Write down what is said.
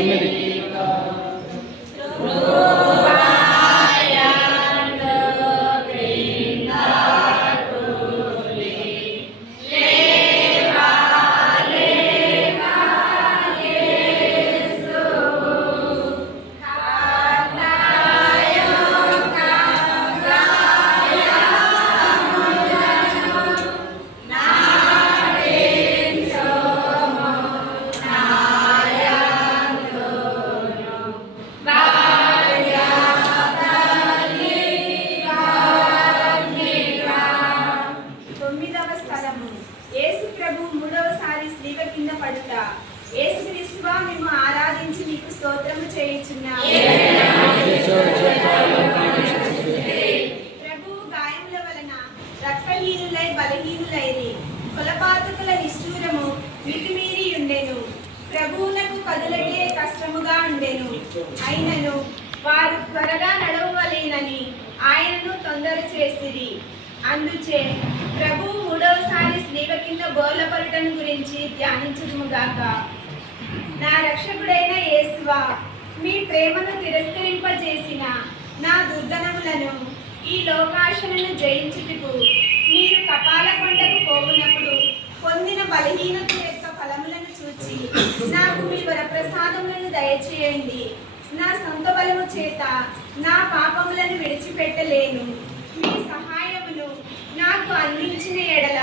9 యేసు ప్రభు మూడవసారి శిలువ కింద పడుట. యేసుక్రీస్తువా, మేము ఆరాధించి నీకు స్తోత్రము చేయుచున్నాము. ప్రభువు గాయముల వలన రక్తహీనులై బలహీనులైరి. కులపాతకుల నిష్ఠూరము మితిమీరి ఉండెను. ప్రభువునకు కదులటే కష్టముగా ఉండెను. అయినను వారు త్వరగా నడవలేనని ఆయనను తొందర చేసిరి. అందుచే ప్రభువు మూడవసారి శిలువ కింద బోర్లపడుటను గురించి ధ్యానించుదుముగాక. నా రక్షకుడైన యేసువా, మీ ప్రేమను తిరస్కరింపజేసిన నా దుర్గణములను, ఈ లోకాశలను జయించుటకు మీరు కపాల కొండకు పోవునప్పుడు పొందిన బలహీనత యొక్క ఫలములను చూచి నాకు మీ వరప్రసాదములను దయచేయండి. నా సొంత బలము చేత నా పాపములను విడిచిపెట్టలేను. మీ సహాయమును నాకు అందించిన ఎడల